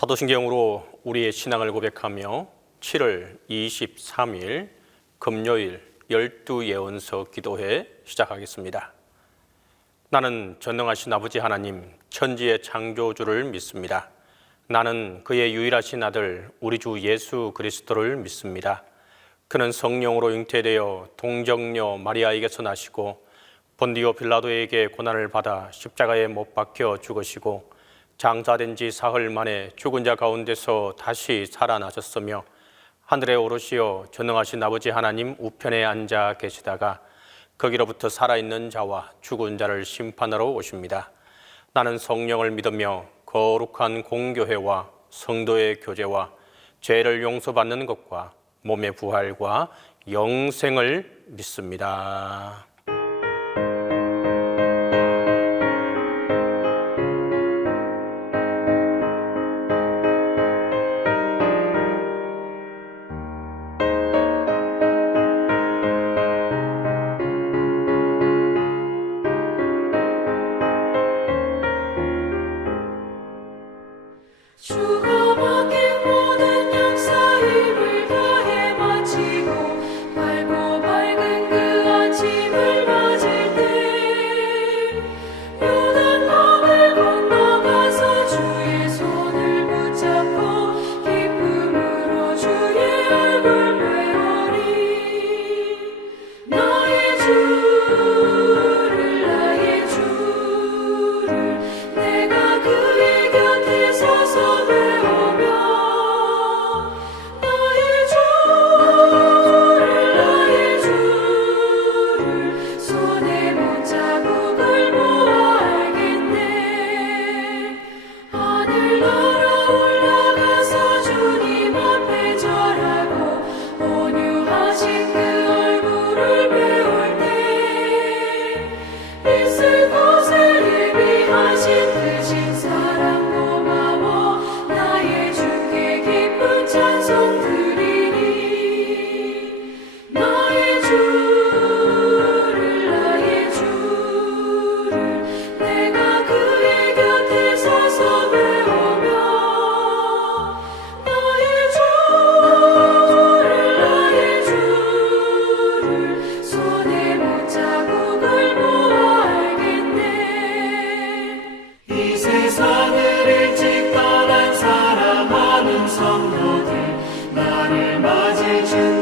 사도신경으로 우리의 신앙을 고백하며 7월 23일 금요일 12예언서 기도회 시작하겠습니다. 나는 전능하신 아버지 하나님 천지의 창조주를 믿습니다. 나는 그의 유일하신 아들 우리 주 예수 그리스도를 믿습니다. 그는 성령으로 잉태되어 동정녀 마리아에게서 나시고 본디오 빌라도에게 고난을 받아 십자가에 못 박혀 죽으시고 장사된 지 사흘 만에 죽은 자 가운데서 다시 살아나셨으며 하늘에 오르시어 전능하신 아버지 하나님 우편에 앉아 계시다가 거기로부터 살아있는 자와 죽은 자를 심판하러 오십니다. 나는 성령을 믿으며 거룩한 공교회와 성도의 교제와 죄를 용서받는 것과 몸의 부활과 영생을 믿습니다. 나의 주를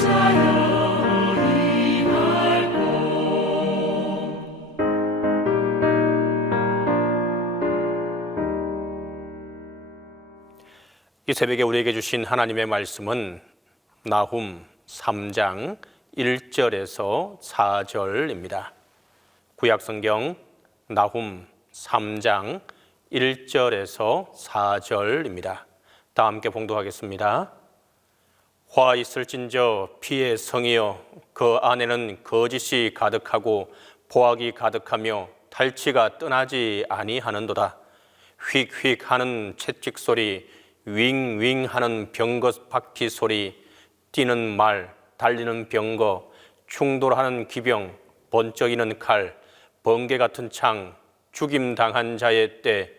이 새벽에 우리에게 주신 하나님의 말씀은 나훔 3장 1절에서 4절입니다. 구약성경 나훔 3장 1절에서 4절입니다. 다 함께 봉독하겠습니다. 화 있을진저 피의 성이여, 그 안에는 거짓이 가득하고 포악이 가득하며 탈취가 떠나지 아니하는도다. 휙휙 하는 채찍 소리, 윙윙 하는 병거 바퀴 소리, 뛰는 말, 달리는 병거, 충돌하는 기병, 번쩍이는 칼, 번개 같은 창, 죽임당한 자의 때,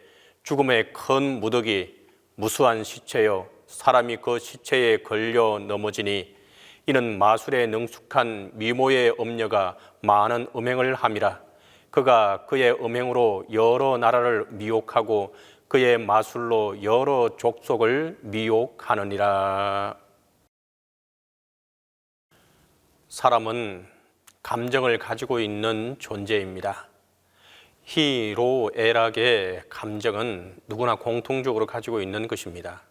죽음의 큰 무더기, 무수한 시체여, 사람이 그 시체에 걸려 넘어지니 이는 마술에 능숙한 미모의 엄녀가 많은 음행을 함이라. 그가 그의 음행으로 여러 나라를 미혹하고 그의 마술로 여러 족속을 미혹하느니라. 사람은 감정을 가지고 있는 존재입니다. 희로애락의 감정은 누구나 공통적으로 가지고 있는 것입니다.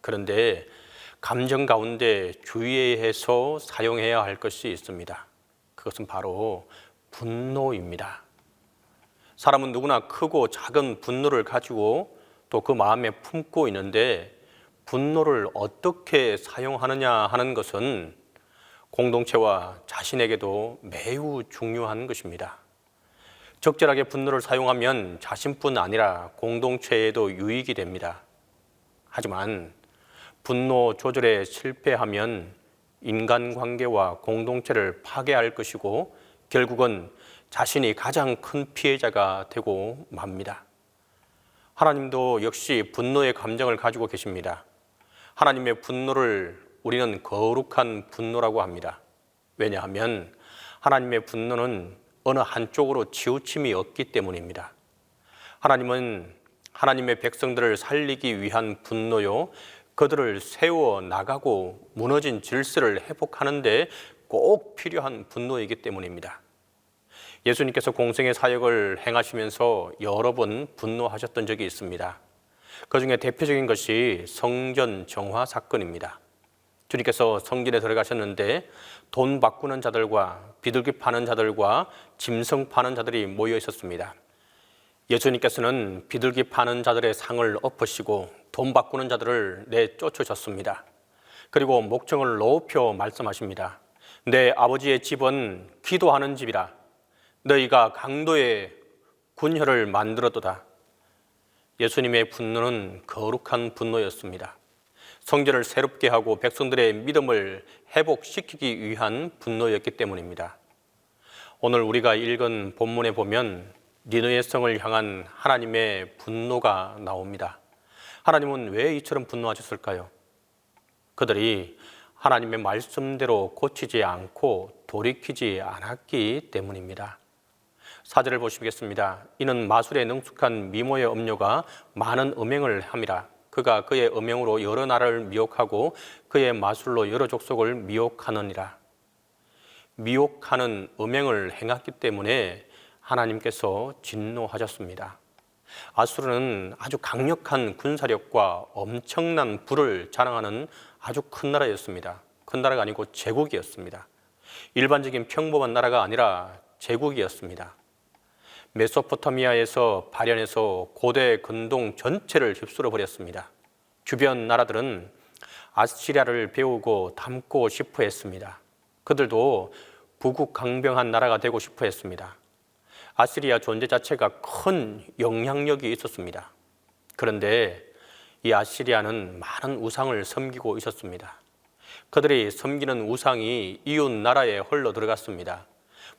그런데 감정 가운데 주의해서 사용해야 할 것이 있습니다. 그것은 바로 분노입니다. 사람은 누구나 크고 작은 분노를 가지고 또 그 마음에 품고 있는데, 분노를 어떻게 사용하느냐 하는 것은 공동체와 자신에게도 매우 중요한 것입니다. 적절하게 분노를 사용하면 자신뿐 아니라 공동체에도 유익이 됩니다. 하지만 분노 조절에 실패하면 인간관계와 공동체를 파괴할 것이고 결국은 자신이 가장 큰 피해자가 되고 맙니다. 하나님도 역시 분노의 감정을 가지고 계십니다. 하나님의 분노를 우리는 거룩한 분노라고 합니다. 왜냐하면 하나님의 분노는 어느 한쪽으로 치우침이 없기 때문입니다. 하나님은 하나님의 백성들을 살리기 위한 분노요, 그들을 세워 나가고 무너진 질서를 회복하는 데 꼭 필요한 분노이기 때문입니다. 예수님께서 공생의 사역을 행하시면서 여러 번 분노하셨던 적이 있습니다. 그 중에 대표적인 것이 성전 정화 사건입니다. 주님께서 성전에 들어가셨는데 돈 바꾸는 자들과 비둘기 파는 자들과 짐승 파는 자들이 모여 있었습니다. 예수님께서는 비둘기 파는 자들의 상을 엎으시고 돈 바꾸는 자들을 내쫓으셨습니다. 그리고 목청을 높여 말씀하십니다. 내 아버지의 집은 기도하는 집이라. 너희가 강도의 군혈을 만들었도다. 예수님의 분노는 거룩한 분노였습니다. 성전을 새롭게 하고 백성들의 믿음을 회복시키기 위한 분노였기 때문입니다. 오늘 우리가 읽은 본문에 보면 니느웨 성을 향한 하나님의 분노가 나옵니다. 하나님은 왜 이처럼 분노하셨을까요? 그들이 하나님의 말씀대로 고치지 않고 돌이키지 않았기 때문입니다. 4절을 보시겠습니다. 이는 마술에 능숙한 미모의 엄녀가 많은 음행을 함이라. 그가 그의 음행으로 여러 나라를 미혹하고 그의 마술로 여러 족속을 미혹하느니라. 미혹하는 음행을 행했기 때문에 하나님께서 진노하셨습니다. 아수르는 아주 강력한 군사력과 엄청난 부를 자랑하는 아주 큰 나라였습니다. 큰 나라가 아니고 제국이었습니다. 일반적인 평범한 나라가 아니라 제국이었습니다. 메소포타미아에서 발현해서 고대 근동 전체를 휩쓸어 버렸습니다. 주변 나라들은 아시리아를 배우고 닮고 싶어 했습니다. 그들도 부국강병한 나라가 되고 싶어 했습니다. 아시리아 존재 자체가 큰 영향력이 있었습니다. 그런데 이 아시리아는 많은 우상을 섬기고 있었습니다. 그들이 섬기는 우상이 이웃 나라에 흘러 들어갔습니다.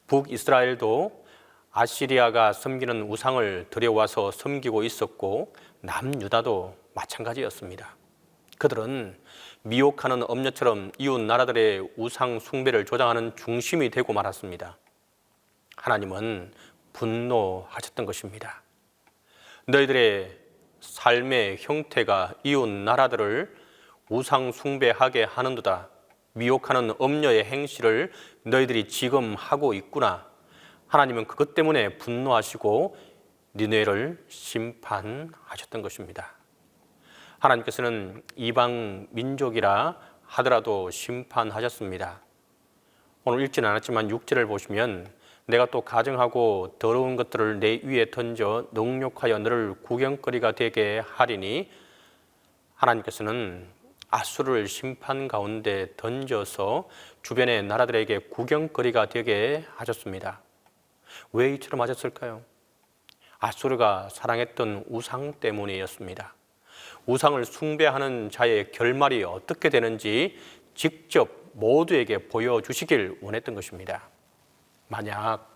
북이스라엘도 아시리아가 섬기는 우상을 들여와서 섬기고 있었고 남유다도 마찬가지였습니다. 그들은 미혹하는 엄녀처럼 이웃 나라들의 우상 숭배를 조장하는 중심이 되고 말았습니다. 하나님은 분노하셨던 것입니다. 너희들의 삶의 형태가 이웃 나라들을 우상 숭배하게 하는도다. 미혹하는 엄녀의 행실을 너희들이 지금 하고 있구나. 하나님은 그것 때문에 분노하시고 니느웨를 심판하셨던 것입니다. 하나님께서는 이방 민족이라 하더라도 심판하셨습니다. 오늘 읽지는 않았지만 6절을 보시면 내가 또 가증하고 더러운 것들을 내 위에 던져 능욕하여 너를 구경거리가 되게 하리니, 하나님께서는 아수르를 심판 가운데 던져서 주변의 나라들에게 구경거리가 되게 하셨습니다. 왜 이처럼 하셨을까요? 아수르가 사랑했던 우상 때문이었습니다. 우상을 숭배하는 자의 결말이 어떻게 되는지 직접 모두에게 보여주시길 원했던 것입니다. 만약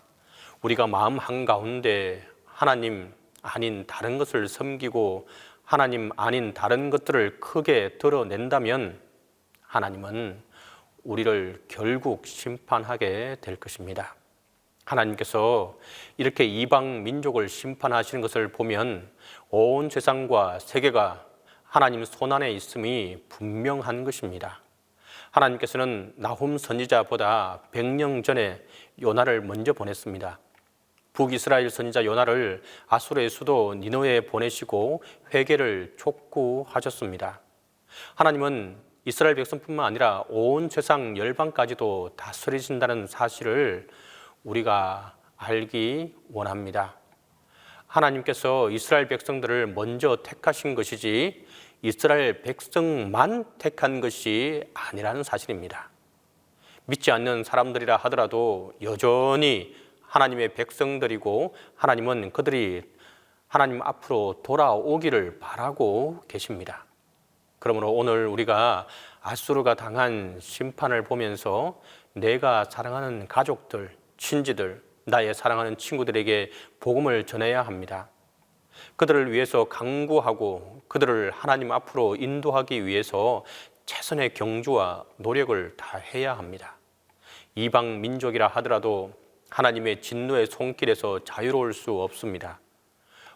우리가 마음 한가운데 하나님 아닌 다른 것을 섬기고 하나님 아닌 다른 것들을 크게 드러낸다면 하나님은 우리를 결국 심판하게 될 것입니다. 하나님께서 이렇게 이방 민족을 심판하시는 것을 보면 온 세상과 세계가 하나님 손안에 있음이 분명한 것입니다. 하나님께서는 나훔 선지자보다 100년 전에 요나를 먼저 보냈습니다. 북이스라엘 선지자 요나를 아수르의 수도 니느웨에 보내시고 회개를 촉구하셨습니다. 하나님은 이스라엘 백성뿐만 아니라 온 세상 열방까지도 다스리신다는 사실을 우리가 알기 원합니다. 하나님께서 이스라엘 백성들을 먼저 택하신 것이지 이스라엘 백성만 택한 것이 아니라는 사실입니다. 믿지 않는 사람들이라 하더라도 여전히 하나님의 백성들이고 하나님은 그들이 하나님 앞으로 돌아오기를 바라고 계십니다. 그러므로 오늘 우리가 아수르가 당한 심판을 보면서 내가 사랑하는 가족들, 친지들, 나의 사랑하는 친구들에게 복음을 전해야 합니다. 그들을 위해서 강구하고 그들을 하나님 앞으로 인도하기 위해서 최선의 경주와 노력을 다해야 합니다. 이방 민족이라 하더라도 하나님의 진노의 손길에서 자유로울 수 없습니다.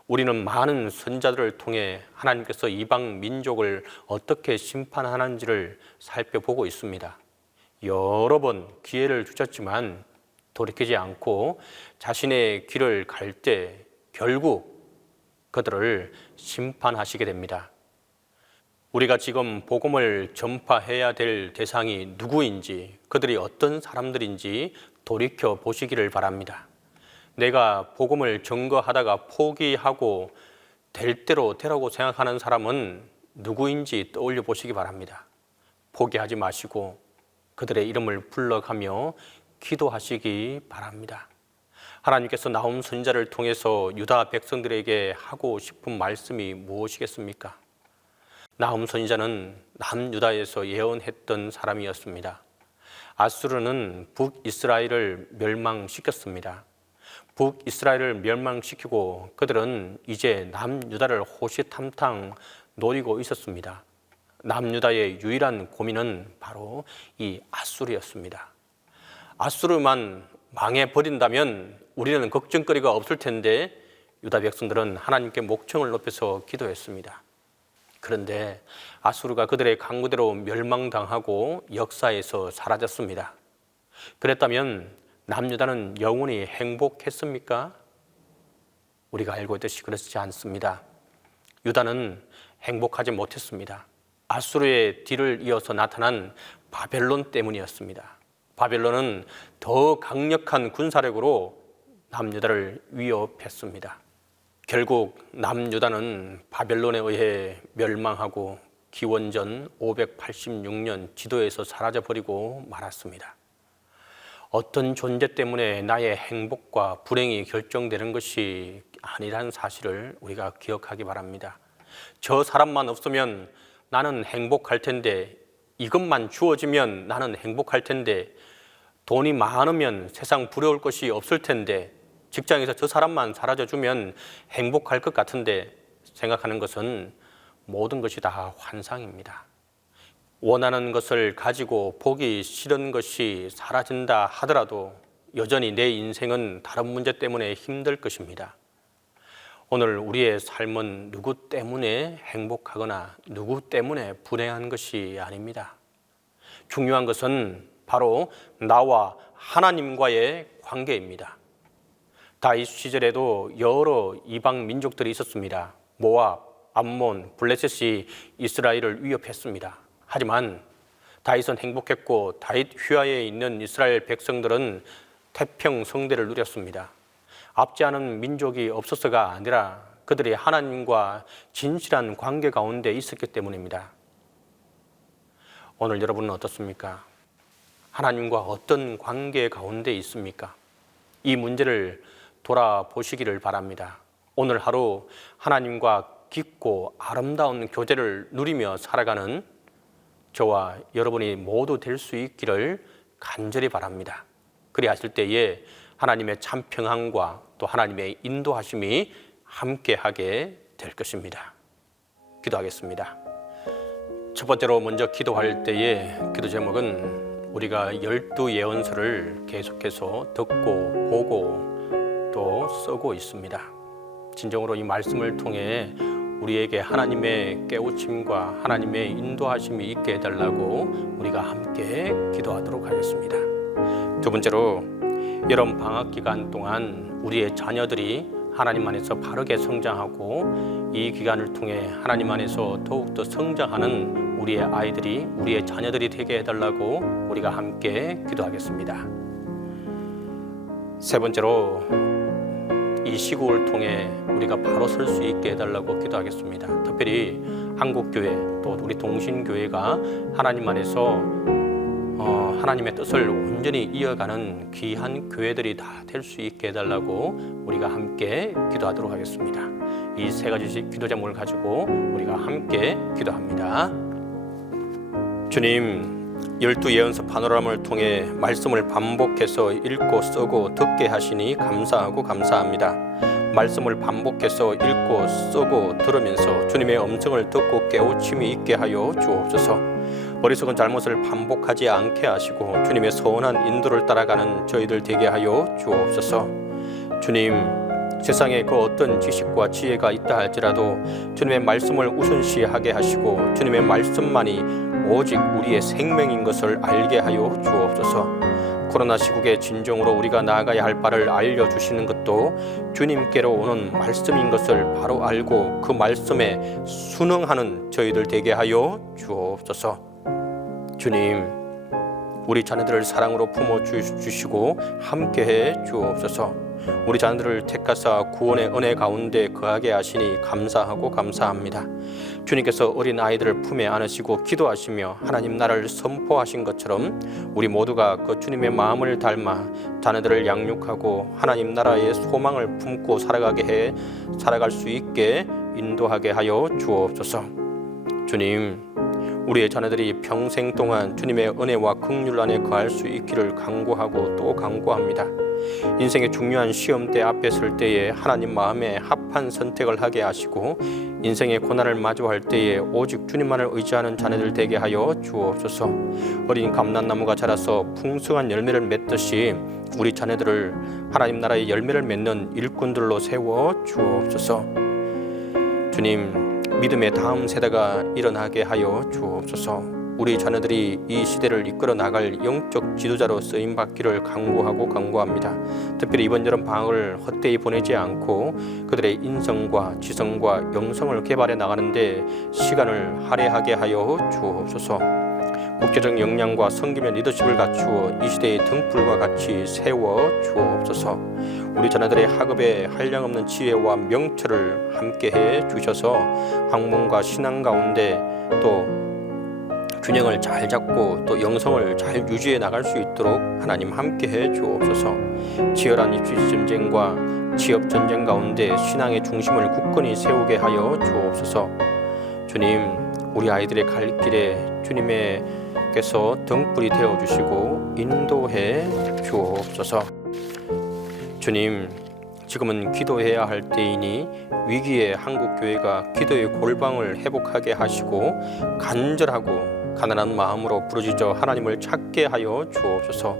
우리는 많은 선자들을 통해 하나님께서 이방 민족을 어떻게 심판하는지를 살펴보고 있습니다. 여러 번 기회를 주셨지만 돌이키지 않고 자신의 길을 갈 때 결국 그들을 심판하시게 됩니다. 우리가 지금 복음을 전파해야 될 대상이 누구인지, 그들이 어떤 사람들인지 돌이켜 보시기를 바랍니다. 내가 복음을 전거하다가 포기하고 될 대로 되라고 생각하는 사람은 누구인지 떠올려 보시기 바랍니다. 포기하지 마시고 그들의 이름을 불러가며 기도하시기 바랍니다. 하나님께서 나훔 선지자를 통해서 유다 백성들에게 하고 싶은 말씀이 무엇이겠습니까? 나훔 선지자는 남유다에서 예언했던 사람이었습니다. 아수르는 북이스라엘을 멸망시켰습니다. 북이스라엘을 멸망시키고 그들은 이제 남유다를 호시탐탐 노리고 있었습니다. 남유다의 유일한 고민은 바로 이 아수르였습니다. 아수르만 망해버린다면 우리는 걱정거리가 없을 텐데 유다 백성들은 하나님께 목청을 높여서 기도했습니다. 그런데 아수르가 그들의 강구대로 멸망당하고 역사에서 사라졌습니다. 그랬다면 남유다는 영원히 행복했습니까? 우리가 알고 있듯이 그렇지 않습니다. 유다는 행복하지 못했습니다. 아수르의 뒤를 이어서 나타난 바벨론 때문이었습니다. 바벨론은 더 강력한 군사력으로 남유다를 위협했습니다. 결국 남유다는 바벨론에 의해 멸망하고 기원전 586년 지도에서 사라져버리고 말았습니다. 어떤 존재 때문에 나의 행복과 불행이 결정되는 것이 아니라는 사실을 우리가 기억하기 바랍니다. 저 사람만 없으면 나는 행복할 텐데, 이것만 주어지면 나는 행복할 텐데, 돈이 많으면 세상 부러울 것이 없을 텐데, 직장에서 저 사람만 사라져주면 행복할 것 같은데 생각하는 것은 모든 것이 다 환상입니다. 원하는 것을 가지고 보기 싫은 것이 사라진다 하더라도 여전히 내 인생은 다른 문제 때문에 힘들 것입니다. 오늘 우리의 삶은 누구 때문에 행복하거나 누구 때문에 불행한 것이 아닙니다. 중요한 것은 바로 나와 하나님과의 관계입니다. 다윗 시절에도 여러 이방 민족들이 있었습니다. 모압, 암몬, 블레셋이 이스라엘을 위협했습니다. 하지만 다윗은 행복했고 다윗 휘하에 있는 이스라엘 백성들은 태평성대를 누렸습니다. 앞지 않은 민족이 없어서가 아니라 그들이 하나님과 진실한 관계 가운데 있었기 때문입니다. 오늘 여러분은 어떻습니까? 하나님과 어떤 관계 가운데 있습니까? 이 문제를 돌아보시기를 바랍니다. 오늘 하루 하나님과 깊고 아름다운 교제를 누리며 살아가는 저와 여러분이 모두 될 수 있기를 간절히 바랍니다. 그리하실 때에 하나님의 참 평안과 또 하나님의 인도하심이 함께하게 될 것입니다. 기도하겠습니다. 첫 번째로 먼저 기도할 때에 기도 제목은 우리가 12 예언서를 계속해서 듣고 보고 또 쓰고 있습니다. 진정으로 이 말씀을 통해 우리에게 하나님의 깨우침과 하나님의 인도하심이 있게 해달라고 우리가 함께 기도하도록 하겠습니다. 두 번째로 여름 방학 기간 동안 우리의 자녀들이 하나님 안에서 바르게 성장하고 이 기간을 통해 하나님 안에서 더욱더 성장하는 우리의 아이들이 우리의 자녀들이 되게 해달라고 우리가 함께 기도하겠습니다. 세 번째로 이 시국을 통해 우리가 바로 설 수 있게 해달라고 기도하겠습니다. 특별히 한국교회 또 우리 동신교회가 하나님 안에서 하나님의 뜻을 온전히 이어가는 귀한 교회들이 다 될 수 있게 해달라고 우리가 함께 기도하도록 하겠습니다. 이 세 가지 기도 제목을 가지고 우리가 함께 기도합니다. 주님, 12 예언서 파노라마를 통해 말씀을 반복해서 읽고 쓰고 듣게 하시니 감사하고 감사합니다. 말씀을 반복해서 읽고 쓰고 들으면서 주님의 음성을 듣고 깨우침이 있게 하여 주옵소서. 어리석은 잘못을 반복하지 않게 하시고 주님의 선한 인도를 따라가는 저희들 되게 하여 주옵소서. 주님, 세상에 그 어떤 지식과 지혜가 있다 할지라도 주님의 말씀을 우선시하게 하시고 주님의 말씀만이 오직 우리의 생명인 것을 알게 하여 주옵소서. 코로나 시국에 진정으로 우리가 나아가야 할 바를 알려주시는 것도 주님께로 오는 말씀인 것을 바로 알고 그 말씀에 순응하는 저희들 되게 하여 주옵소서. 주님, 우리 자녀들을 사랑으로 품어주시고 함께해 주옵소서. 우리 자녀들을 택하사 구원의 은혜 가운데 거하게 하시니 감사하고 감사합니다. 주님께서 어린 아이들을 품에 안으시고 기도하시며 하나님 나라를 선포하신 것처럼 우리 모두가 그 주님의 마음을 닮아 자녀들을 양육하고 하나님 나라의 소망을 품고 살아갈 수 있게 인도하게 하여 주옵소서. 주님, 우리의 자녀들이 평생 동안 주님의 은혜와 긍휼 안에 거할 수 있기를 간구하고 또 간구합니다. 인생의 중요한 시험대 앞에 설 때에 하나님 마음에 합한 선택을 하게 하시고 인생의 고난을 마주할 때에 오직 주님만을 의지하는 자녀들 되게 하여 주옵소서. 어린 감람나무가 자라서 풍성한 열매를 맺듯이 우리 자녀들을 하나님 나라의 열매를 맺는 일꾼들로 세워 주옵소서. 주님, 믿음의 다음 세대가 일어나게 하여 주옵소서. 우리 자녀들이 이 시대를 이끌어 나갈 영적 지도자로 쓰임받기를 간구합니다. 특별히 이번 여름 방학을 헛되이 보내지 않고 그들의 인성과 지성과 영성을 개발해 나가는데 시간을 할애하게 하여 주옵소서. 국제적 역량과 섬김의 리더십을 갖추어 이 시대의 등불과 같이 세워 주옵소서. 우리 자녀들의 학업에 한량없는 지혜와 명철을 함께해 주셔서 학문과 신앙 가운데 또 균형을 잘 잡고 또 영성을 잘 유지해 나갈 수 있도록 하나님 함께해 주옵소서. 치열한 입시 전쟁과 취업 전쟁 가운데 신앙의 중심을 굳건히 세우게 하여 주옵소서. 주님, 우리 아이들의 갈 길에 주님께서 등불이 되어 주시고 인도해 주옵소서. 주님, 지금은 기도해야 할 때이니 위기의 한국교회가 기도의 골방을 회복하게 하시고 간절하고 가난한 마음으로 부르짖어 하나님을 찾게 하여 주옵소서.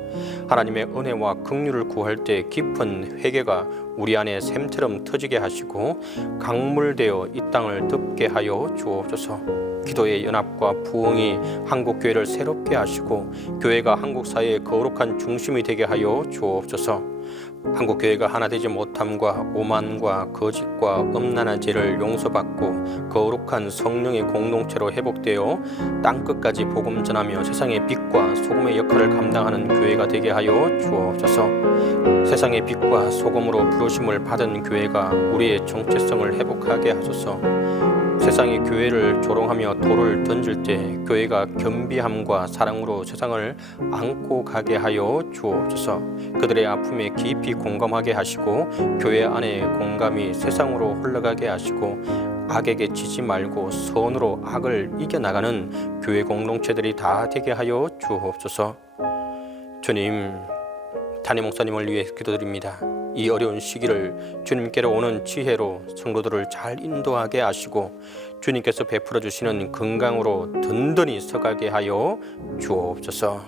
하나님의 은혜와 긍휼을 구할 때 깊은 회개가 우리 안에 샘처럼 터지게 하시고 강물되어 이 땅을 덮게 하여 주옵소서. 기도의 연합과 부흥이 한국 교회를 새롭게 하시고 교회가 한국 사회의 거룩한 중심이 되게 하여 주옵소서. 한국 교회가 하나 되지 못함과 오만과 거짓과 음란한 죄를 용서받고 거룩한 성령의 공동체로 회복되어 땅끝까지 복음 전하며 세상의 빛과 소금의 역할을 감당하는 교회가 되게 하여 주옵소서. 세상의 빛과 소금으로 부르심을 받은 교회가 우리의 정체성을 회복하게 하소서. 세상이 교회를 조롱하며 돌을 던질 때 교회가 겸비함과 사랑으로 세상을 안고 가게 하여 주옵소서. 그들의 아픔에 깊이 공감하게 하시고 교회 안에 공감이 세상으로 흘러가게 하시고 악에게 지지 말고 선으로 악을 이겨나가는 교회 공동체들이 다 되게 하여 주옵소서. 주님, 담임 목사님을 위해 기도드립니다. 이 어려운 시기를 주님께로 오는 지혜로 성도들을 잘 인도하게 하시고 주님께서 베풀어 주시는 건강으로 든든히 서가게 하여 주옵소서.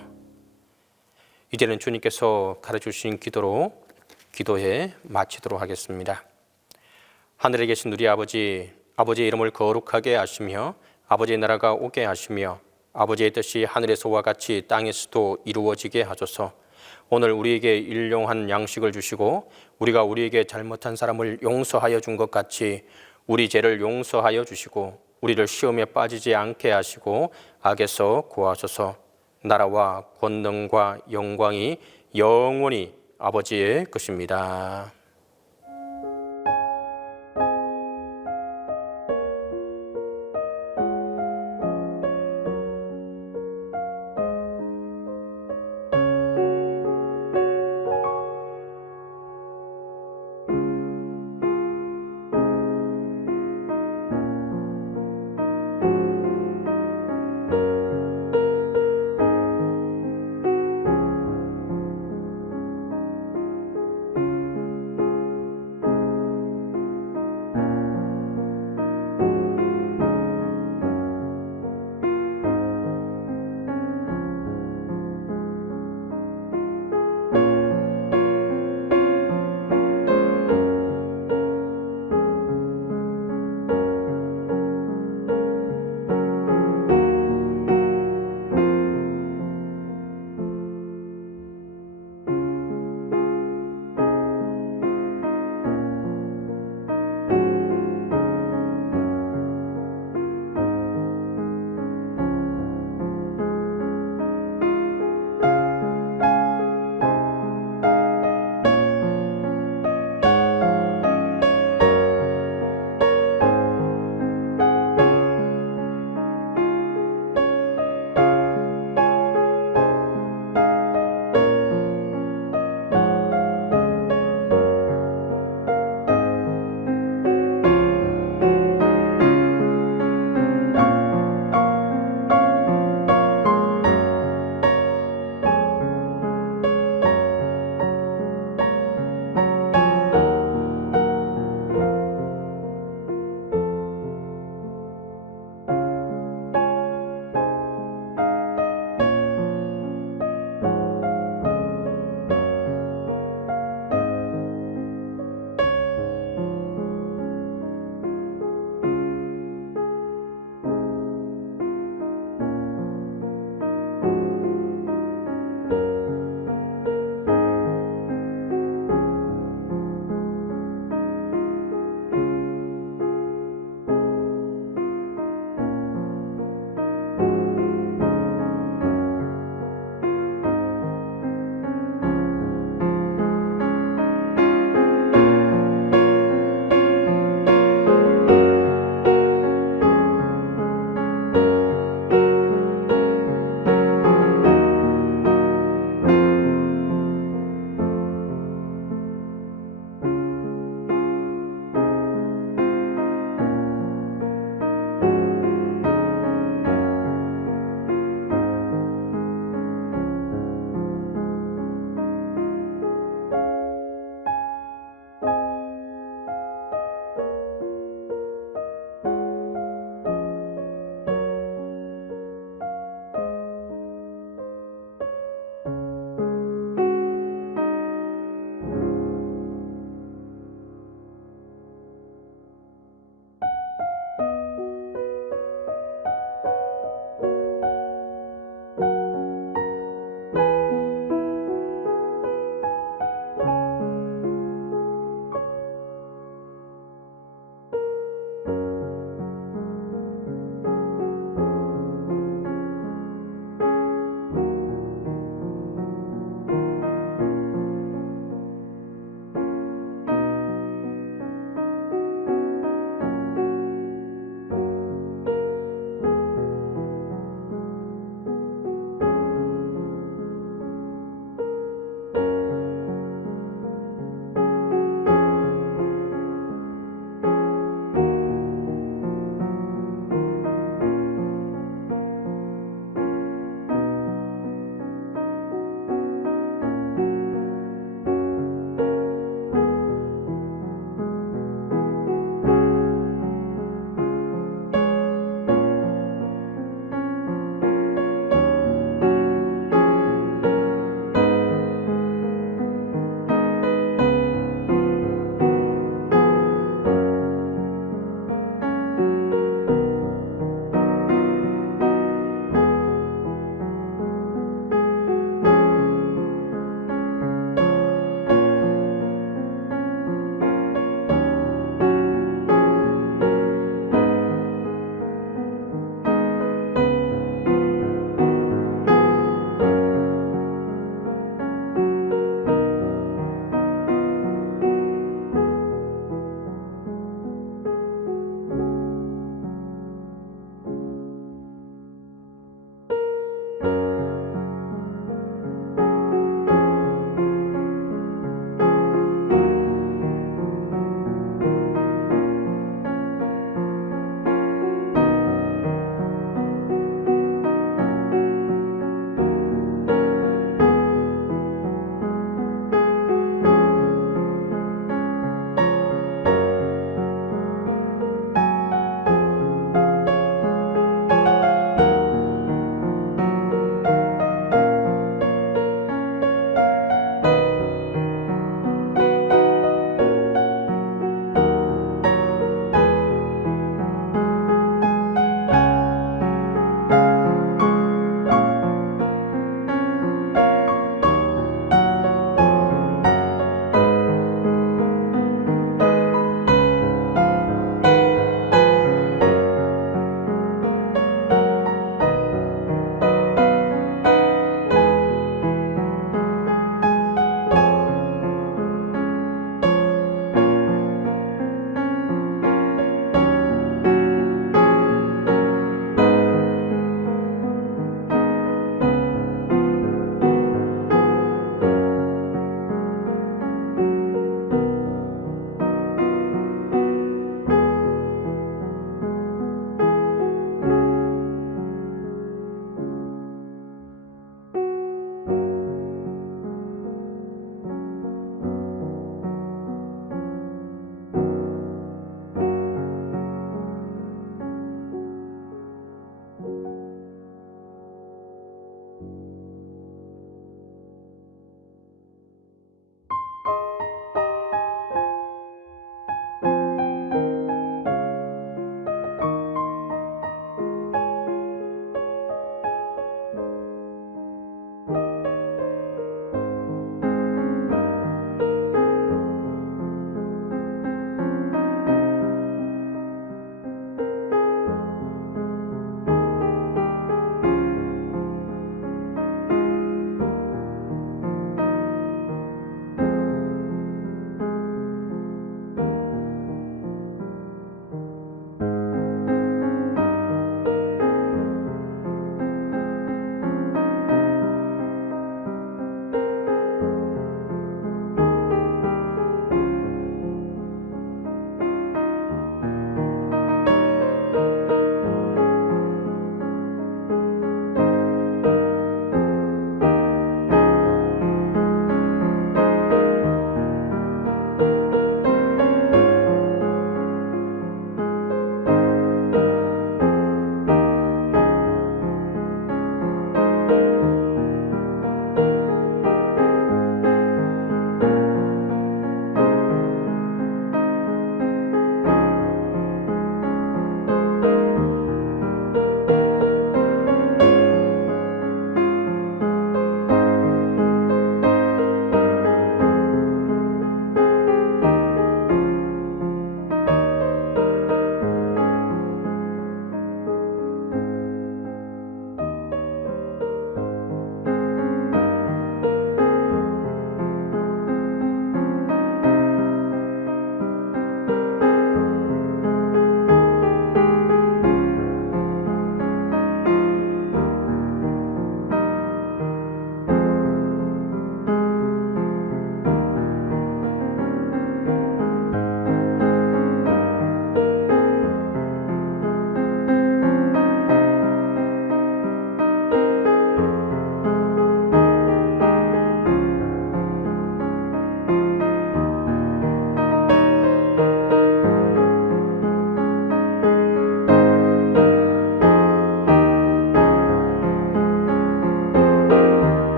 이제는 주님께서 가르쳐주신 기도로 기도해 마치도록 하겠습니다. 하늘에 계신 우리 아버지, 아버지의 이름을 거룩하게 하시며 아버지의 나라가 오게 하시며 아버지의 뜻이 하늘에서와 같이 땅에서도 이루어지게 하소서. 오늘 우리에게 일용한 양식을 주시고 우리가 우리에게 잘못한 사람을 용서하여 준 것 같이 우리 죄를 용서하여 주시고 우리를 시험에 빠지지 않게 하시고 악에서 구하소서. 나라와 권능과 영광이 영원히 아버지의 것입니다.